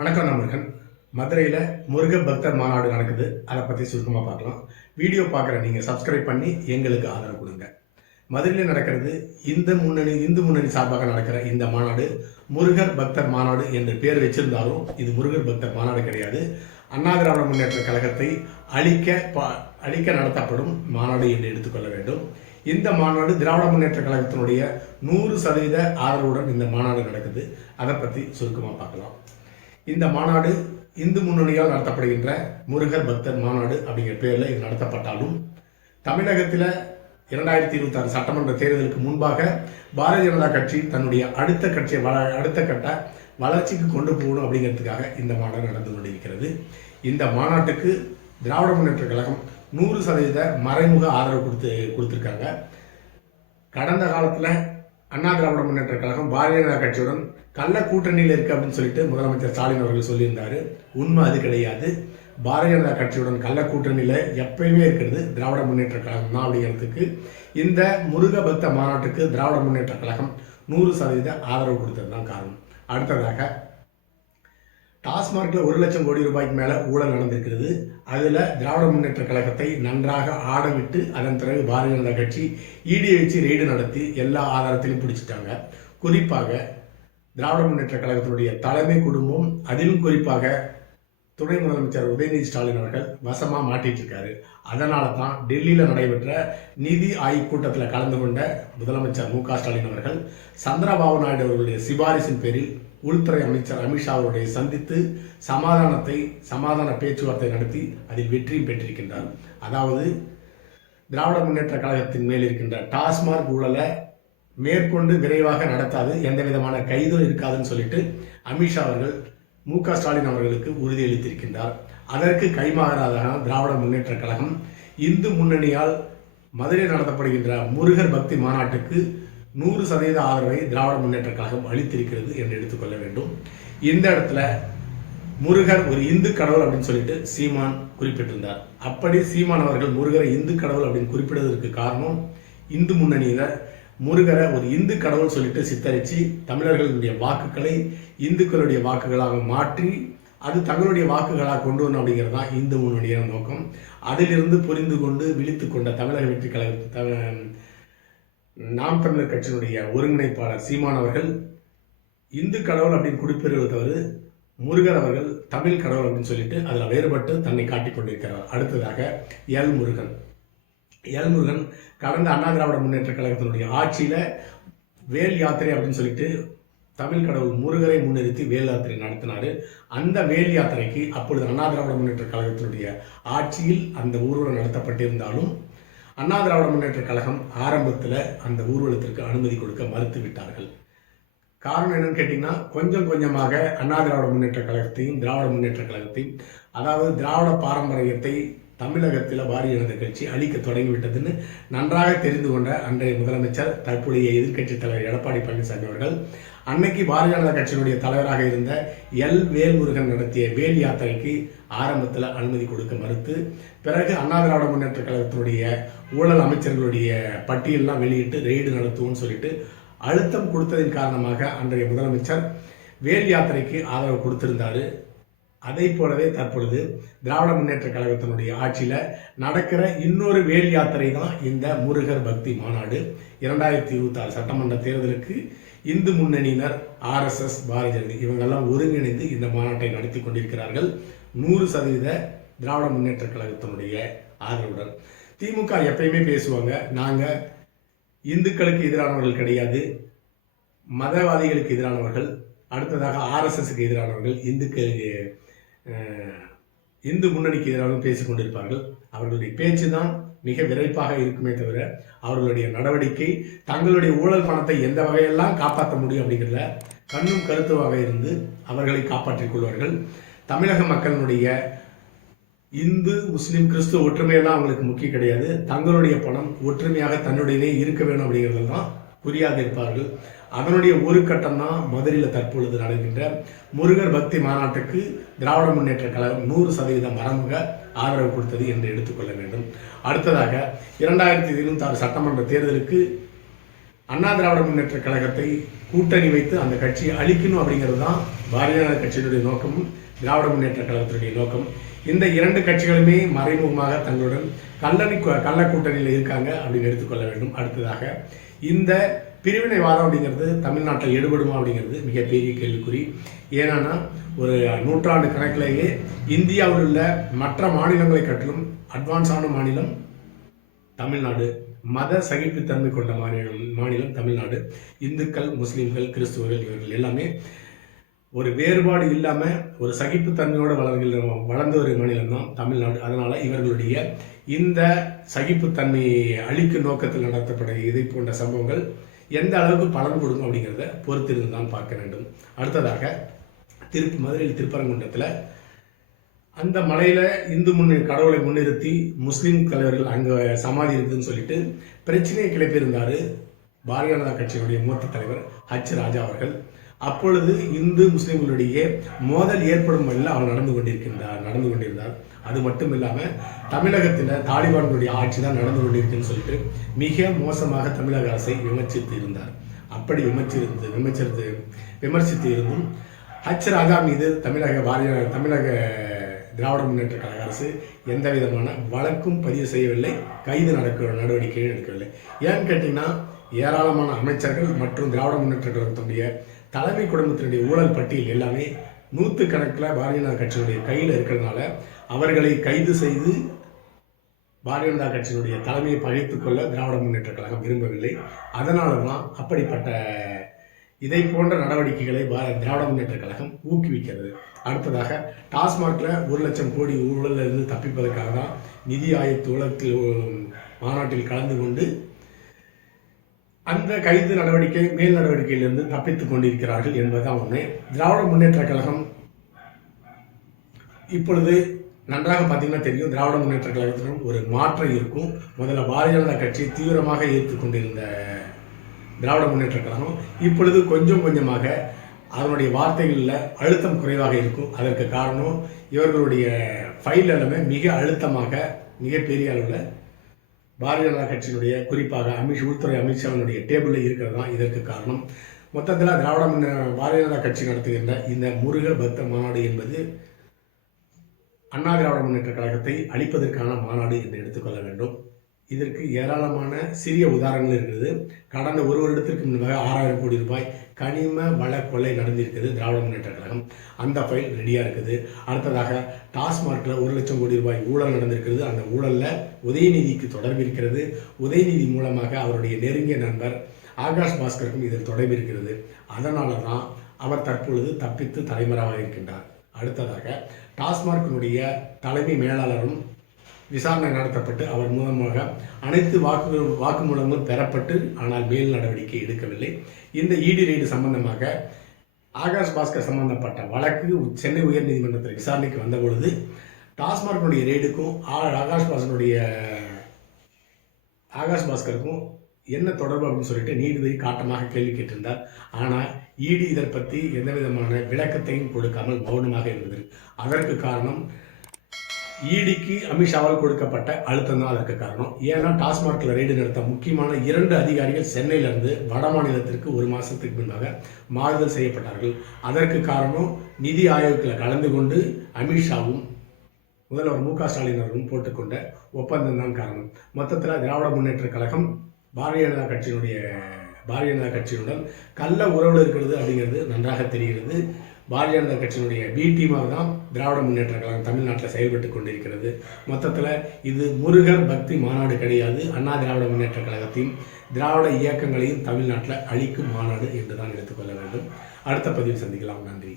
வணக்கம் நண்பர்கள். மதுரையில் முருக பக்தர் மாநாடு நடக்குது. அதை பற்றி சுருக்கமாக பார்க்கலாம். வீடியோ பார்க்குற நீங்கள் சப்ஸ்கிரைப் பண்ணி எங்களுக்கு ஆதரவு கொடுங்க. மதுரையில் நடக்கிறது இந்து முன்னணி சார்பாக நடக்கிற இந்த மாநாடு முருகர் பக்தர் மாநாடு என்று பேர் வச்சிருந்தாலும் இது முருகர் பக்தர் மாநாடு கிடையாது. அண்ணா திராவிட முன்னேற்ற கழகத்தை அழிக்க நடத்தப்படும் மாநாடு என்று எடுத்துக்கொள்ள வேண்டும். இந்த மாநாடு திராவிட முன்னேற்ற கழகத்தினுடைய 100% ஆதரவுடன் இந்த மாநாடு நடக்குது. அதை பற்றி சுருக்கமாக பார்க்கலாம். இந்த மாநாடு இந்து முன்னணியால் நடத்தப்படுகின்ற முருகர் பக்தர் மாநாடு அப்படிங்கிற பேரில் இது நடத்தப்பட்டாலும் தமிழகத்தில் 2026 சட்டமன்ற தேர்தலுக்கு முன்பாக பாரதிய ஜனதா கட்சி தன்னுடைய அடுத்த கட்ட வளர்ச்சிக்கு கொண்டு போகணும் அப்படிங்கிறதுக்காக இந்த மாநாடு நடந்து கொண்டிருக்கிறது. இந்த மாநாட்டுக்கு திராவிட முன்னேற்ற கழகம் 100% மறைமுக ஆதரவு கொடுத்துருக்காங்க. கடந்த காலத்தில் அண்ணா திராவிட முன்னேற்ற கழகம் பாரதிய ஜனதா கட்சியுடன் கள்ள கூட்டணியில் இருக்கு அப்படின்னு சொல்லிட்டு முதலமைச்சர் ஸ்டாலின் அவர்கள் சொல்லியிருந்தாரு. உண்மை அது கிடையாது. பாரதிய ஜனதா கட்சியுடன் கள்ள கூட்டணியில் எப்பயுமே இருக்கிறது திராவிட முன்னேற்ற கழகம் தான் அப்படிங்கிறதுக்கு இந்த முருக பக்த மாநாட்டுக்கு திராவிட முன்னேற்ற கழகம் 100% ஆதரவு கொடுத்தது தான் காரணம். அடுத்ததாக டாஸ்மார்க்கில் 1 லட்சம் கோடி ரூபாய்க்கு மேலே ஊழல் நடந்திருக்கிறது. அதில் திராவிட முன்னேற்ற கழகத்தை நன்றாக ஆடவிட்டு அதன் பிறகு பாரதிய ஜனதா கட்சி இடியை வச்சு ரெய்டு நடத்தி எல்லா ஆதாரத்திலையும் பிடிச்சிட்டாங்க. குறிப்பாக திராவிட முன்னேற்ற கழகத்தினுடைய தலைமை குடும்பம், அதிலும் குறிப்பாக துணை முதலமைச்சர் உதயநிதி ஸ்டாலின் அவர்கள் வசமாக மாட்டிட்டு இருக்காரு. அதனால தான் டெல்லியில் நடைபெற்ற நிதி ஆய்வு கூட்டத்தில் கலந்து கொண்ட முதலமைச்சர் மு க ஸ்டாலின் அவர்கள் சந்திரபாபு நாயுடு அவர்களுடைய சிபாரிசின் பேரில் உள்துறை அமைச்சர் அமித்ஷா அவருடைய சந்தித்து சமாதான பேச்சுவார்த்தை நடத்தி அதில் வெற்றியும் பெற்றிருக்கின்றார். அதாவது திராவிட முன்னேற்ற கழகத்தின் மேல் இருக்கின்ற டாஸ்மார்க் ஊழலை மேற்கொண்டு விரைவாக நடத்தாது, எந்த விதமான கைதும் இருக்காதுன்னு சொல்லிட்டு அமித்ஷா அவர்கள் மு க ஸ்டாலின் அவர்களுக்கு உறுதியளித்திருக்கின்றார். அதற்கு கைமாறாக திராவிட முன்னேற்ற கழகம் இந்து முன்னணியால் மதுரையில் நடத்தப்படுகின்ற முருகர் பக்தி மாநாட்டுக்கு 100% ஆதரவை திராவிட முன்னேற்ற கழகம் அளித்திருக்கிறது என்று எடுத்துக்கொள்ள வேண்டும். இந்த இடத்துல முருகர் ஒரு இந்து கடவுள் அப்படின்னு சொல்லிட்டு சீமான் குறிப்பிட்டிருந்தார். அப்படி சீமான் அவர்கள் முருகரை இந்து கடவுள் அப்படின்னு குறிப்பிடுவதற்கு காரணம் இந்து முன்னணியினர் முருகரை ஒரு இந்து கடவுள் சொல்லிட்டு சித்தரித்து தமிழர்களுடைய வாக்குகளை இந்துக்களுடைய வாக்குகளாக மாற்றி அது தங்களுடைய வாக்குகளாக கொண்டு வரணும் அப்படிங்கிறது தான் இந்து முன்னணியான நோக்கம். அதிலிருந்து புரிந்து கொண்டு விழித்து கொண்ட தமிழக வெற்றி கழக நாம் தமிழர் கட்சியினுடைய ஒருங்கிணைப்பாளர் சீமான் அவர்கள் இந்து கடவுள் அப்படின்னு குறிப்பிடுவது தவிர முருகர் அவர்கள் தமிழ் கடவுள் அப்படின்னு சொல்லிட்டு அதில் வேறுபட்டு தன்னை காட்டிக் கொண்டிருக்கிறார். அடுத்ததாக எல் முருகன் கடந்த அண்ணா திராவிட முன்னேற்ற கழகத்தினுடைய ஆட்சியில் வேல் யாத்திரை அப்படின்னு சொல்லிட்டு தமிழ் கடவுள் முருகரை முன்னிறுத்தி வேல் யாத்திரை நடத்தினார். அந்த வேல் யாத்திரைக்கு அப்பொழுது அண்ணா திராவிட முன்னேற்ற கழகத்தினுடைய ஆட்சியில் அந்த ஊர்வலம் நடத்தப்பட்டிருந்தாலும் அண்ணா திராவிட முன்னேற்ற கழகம் ஆரம்பத்தில் அந்த ஊர்வலத்திற்கு அனுமதி கொடுக்க மறுத்து விட்டார்கள். காரணம் என்னன்னு கேட்டிங்கன்னா, கொஞ்சம் கொஞ்சமாக அண்ணா திராவிட முன்னேற்ற கழகத்தையும் திராவிட முன்னேற்ற கழகத்தையும் அதாவது திராவிட பாரம்பரியத்தை தமிழகத்தில் பாரதிய ஜனதா கட்சி அளிக்க தொடங்கிவிட்டதுன்னு நன்றாக தெரிந்து கொண்ட அன்றைய முதலமைச்சர் தற்போதைய எதிர்க்கட்சித் தலைவர் எடப்பாடி பழனிசாமி அவர்கள் அன்னைக்கு பாரதிய ஜனதா கட்சியினுடைய தலைவராக இருந்த எல் வேல்முருகன் நடத்திய வேல் யாத்திரைக்கு ஆரம்பத்தில் அனுமதி கொடுக்க மறுத்து பிறகு அண்ணா திராவிட முன்னேற்ற கழகத்தினுடைய ஊழல் அமைச்சர்களுடைய பட்டியலாம் வெளியிட்டு ரெய்டு நடத்துவோம்னு சொல்லிட்டு அழுத்தம் கொடுத்ததின் காரணமாக அன்றைய முதலமைச்சர் வேல் யாத்திரைக்கு ஆதரவு கொடுத்திருந்தாரு. அதை போலவே தற்பொழுது திராவிட முன்னேற்ற கழகத்தினுடைய ஆட்சியில் நடக்கிற இன்னொரு வேல் யாத்திரை தான் இந்த முருகர் பக்தி மாநாடு. 2026 சட்டமன்ற தேர்தலுக்கு இந்து முன்னணியினர், RSS, பாரதிய ஜனதா இவங்கெல்லாம் ஒருங்கிணைந்து இந்த மாநாட்டை நடத்தி கொண்டிருக்கிறார்கள். 100% திராவிட முன்னேற்ற கழகத்தினுடைய ஆதரவுடன். திமுக எப்பயுமே பேசுவாங்க, நாங்கள் இந்துக்களுக்கு எதிரானவர்கள் கிடையாது, மதவாதிகளுக்கு எதிரானவர்கள், அடுத்ததாக RSSக்கு எதிரானவர்கள், இந்து முன்னணிக்கு எதிராக பேசிக் கொண்டிருப்பார்கள். அவர்களுடைய பேச்சு தான் மிக விரைப்பாக இருக்குமே தவிர அவர்களுடைய நடவடிக்கை தங்களுடைய ஊழல் பணத்தை எந்த வகையெல்லாம் காப்பாற்ற முடியும் அப்படிங்கிறத கண்ணும் கருத்துவாக இருந்து அவர்களை காப்பாற்றிக் கொள்வார்கள். தமிழக மக்களுடைய இந்து முஸ்லீம் கிறிஸ்துவ ஒற்றுமையெல்லாம் அவங்களுக்கு முக்கியம் கிடையாது. தங்களுடைய பணம் ஒற்றுமையாக தன்னுடையவே இருக்க வேணும் அப்படிங்கிறது தான் புரியாது இருப்பார்கள். அதனுடைய ஒரு கட்டம் தான் மதுரையில் தற்பொழுது நடக்கின்ற முருகர் பக்தி மாநாட்டுக்கு திராவிட முன்னேற்ற கழகம் 100% மறைமுக ஆதரவு கொடுத்தது என்று எடுத்துக்கொள்ள வேண்டும். அடுத்ததாக 2026 சட்டமன்ற தேர்தலுக்கு அண்ணா திராவிட முன்னேற்ற கழகத்தை கூட்டணி வைத்து அந்த கட்சியை அழிக்கணும் அப்படிங்கிறது தான் பாரதிய ஜனதா கட்சியினுடைய நோக்கமும் திராவிட முன்னேற்ற கழகத்தினுடைய நோக்கம். இந்த இரண்டு கட்சிகளுமே மறைமுகமாக தங்களுடன் கள்ள கூட்டணியில் இருக்காங்க அப்படின்னு எடுத்துக்கொள்ள வேண்டும். அடுத்ததாக இந்த பிரிவினைவாதம் அப்படிங்கிறது தமிழ்நாட்டில் எடுபடுமா அப்படிங்கிறது மிகப்பெரிய கேள்விக்குறி. ஏன்னா ஒரு நூற்றாண்டு கணக்கிலேயே இந்தியாவில் உள்ள மற்ற மாநிலங்களை காட்டிலும் அட்வான்ஸான மாநிலம் தமிழ்நாடு. மத சகிப்புத்தன்மை கொண்ட மாநிலம் தமிழ்நாடு. இந்துக்கள், முஸ்லீம்கள், கிறிஸ்துவர்கள் இவர்கள் எல்லாமே ஒரு வேறுபாடு இல்லாமல் ஒரு சகிப்புத்தன்மையோடு வளர்ந்த ஒரு மாநிலம் தான் தமிழ்நாடு. அதனால் இவர்களுடைய இந்த சகிப்புத்தன்மையை அழிக்கும் நோக்கத்தில் நடத்தப்பட இதை போன்ற சம்பவங்கள் எந்த அளவுக்கு பலன் கொடுக்கும் அப்படிங்கிறத பொறுத்திருந்து தான் பார்க்க வேண்டும். அடுத்ததாக மதுரையில் திருப்பரங்குன்றத்தில் அந்த மலையில் இந்து கடவுளை முன்னிறுத்தி முஸ்லீம் தலைவர்கள் அங்கே சமாதி இருக்குதுன்னு சொல்லிட்டு பிரச்சனையை கிளப்பியிருந்தார் பாரதிய ஜனதா கட்சியினுடைய மூத்த தலைவர் ஹச் ராஜா அவர்கள். அப்பொழுது இந்து முஸ்லீம்களுடைய மோதல் ஏற்படும் வகையில் அவர் நடந்து கொண்டிருந்தார். அது மட்டும் இல்லாமல் தமிழகத்தில் தாலிபான்களுடைய ஆட்சி தான் நடந்து கொண்டிருக்குன்னு சொல்லிட்டு மிக மோசமாக தமிழக அரசை விமர்சித்து இருந்தார். அப்படி விமர்சித்து இருந்தும் ஹச் ராஜா மீது தமிழக திராவிட முன்னேற்ற கழக அரசு எந்த விதமான வழக்கும் பதிவு செய்யவில்லை, கைது நடவடிக்கையும் எடுக்கவில்லை. ஏன்னு கேட்டிங்கன்னா ஏராளமான அமைச்சர்கள் மற்றும் திராவிட முன்னேற்ற கழகத்தினுடைய தலைமை குடும்பத்தினுடைய ஊழல் பட்டியல் எல்லாமே நூற்றுக்கணக்கில் பாரதிய ஜனதா கட்சியினுடைய கையில் இருக்கிறதுனால அவர்களை கைது செய்து பாரதிய ஜனதா கட்சியினுடைய தலைமையை பகைத்துக் கொள்ள திராவிட முன்னேற்ற கழகம் விரும்பவில்லை. அதனால தான் அப்படிப்பட்ட இதை போன்ற நடவடிக்கைகளை திராவிட முன்னேற்ற கழகம் ஊக்குவிக்கிறது. அடுத்ததாக டாஸ்மாகில் 1 லட்சம் கோடி ஊழலிருந்து தப்பிப்பதற்காக தான் நிதி ஆயோக் மாநாட்டில் கலந்து கொண்டு அந்த கைது நடவடிக்கை மேல் நடவடிக்கையிலிருந்து தப்பித்துக் கொண்டிருக்கிறார்கள் என்பதுதான் உண்மை. திராவிட முன்னேற்ற கழகம் இப்பொழுது நன்றாக பார்த்தீங்கன்னா தெரியும், திராவிட முன்னேற்ற கழகத்திலும் ஒரு மாற்றம் இருக்கும். முதல்ல பாரதிய ஜனதா கட்சி தீவிரமாக ஏற்றுக்கொண்டிருந்த திராவிட முன்னேற்ற கழகம் இப்பொழுது கொஞ்சம் கொஞ்சமாக அதனுடைய வார்த்தைகளில் அழுத்தம் குறைவாக இருக்கும். அதற்கு காரணம் இவர்களுடைய ஃபைல் எல்லாமே மிக அழுத்தமாக மிகப்பெரிய அளவில் பாரதிய ஜனதா கட்சியினுடைய குறிப்பாக உள்துறை அமித்ஷாவினுடைய டேபிளில் இருக்கிறது தான் இதற்கு காரணம். மொத்தத்தில் பாரதிய ஜனதா கட்சி நடத்துகின்ற இந்த முருக பக்த மாநாடு என்பது அண்ணா திராவிட முன்னேற்ற கழகத்தை அழிப்பதற்கான மாநாடு என்று எடுத்துக்கொள்ள வேண்டும். இதற்கு ஏராளமான சிறிய உதாரணங்கள் இருக்கிறது. கடந்த ஒரு வருடத்திற்கு முன்பாக 6000 கோடி ரூபாய் கனிம வள கொள்ளை நடந்திருக்குது திராவிட முன்னேற்ற கழகம். அந்த ஃபைல் ரெடியாக இருக்குது. அடுத்ததாக டாஸ்மாகில் 1 லட்சம் கோடி ரூபாய் ஊழல் நடந்திருக்கிறது. அந்த ஊழலில் உதயநிதிக்கு தொடர்பு இருக்கிறது. உதயநிதி மூலமாக அவருடைய நெருங்கிய நண்பர் ஆகாஷ் பாஸ்கருக்கும் இதில் தொடர்பு இருக்கிறது. அதனால தான் அவர் தற்பொழுது தப்பித்து தலைமறைவாக இருக்கின்றார். அடுத்ததாக டாஸ்மாகினுடைய தலைமை மேலாளரும் விசாரணை நடத்தப்பட்டு அவர் மூலமாக அனைத்து வாக்குமூலங்களும் பெறப்பட்டு ஆனால் மேல் நடவடிக்கை எடுக்கவில்லை. இந்த இடி ரெய்டு சம்பந்தமாக ஆகாஷ் பாஸ்கர் சம்பந்தப்பட்ட வழக்கு சென்னை உயர்நீதிமன்றத்தில் விசாரணைக்கு வந்தபொழுது டாஸ்மாகினுடைய ரெய்டுக்கும் ஆகாஷ் பாஸ்கருக்கும் என்ன தொடர்பு அப்படின்னு சொல்லிட்டு நீதிபதி காட்டமாக கேள்வி கேட்டிருந்தார். ஆனால் இடி இதை பற்றி எந்த விதமான விளக்கத்தையும் கொடுக்காமல் மௌனமாக இருந்தது. அதற்கு காரணம் இடிக்கு அமித்ஷாவால் கொடுக்கப்பட்ட அழுத்தம் தான் அதற்கு காரணம். ஏன்னா டாஸ்மாகில் ரெய்டு நடத்த முக்கியமான 2 அதிகாரிகள் சென்னையிலிருந்து வட மாநிலத்திற்கு 1 மாதத்துக்கு முன்பாக மாறுதல் செய்யப்பட்டார்கள். அதற்கு காரணம் நிதி ஆயோக்கில் கலந்து கொண்டு அமித்ஷாவும் முதல்வர் மு க ஸ்டாலின் அவர்களும் போட்டுக்கொண்ட ஒப்பந்தம் தான் காரணம். மொத்தத்தில் திராவிட முன்னேற்ற கழகம் பாரதிய ஜனதா கட்சியுடன் கள்ள உறவில் இருக்கிறது அப்படிங்கிறது நன்றாக தெரிகிறது. பாரதிய ஜனதா கட்சியினுடைய பி டீமாக தான் திராவிட முன்னேற்ற கழகம் தமிழ்நாட்டில் செயல்பட்டு கொண்டிருக்கிறது. மொத்தத்தில் இது முருகர் பக்தி மாநாடு கிடையாது. அண்ணா திராவிட முன்னேற்ற கழகத்தையும் திராவிட இயக்கங்களையும் தமிழ்நாட்டில் அழிக்கும் மாநாடு என்று தான் எடுத்துக்கொள்ள வேண்டும். அடுத்த பதிவில் சந்திக்கலாம். நன்றி.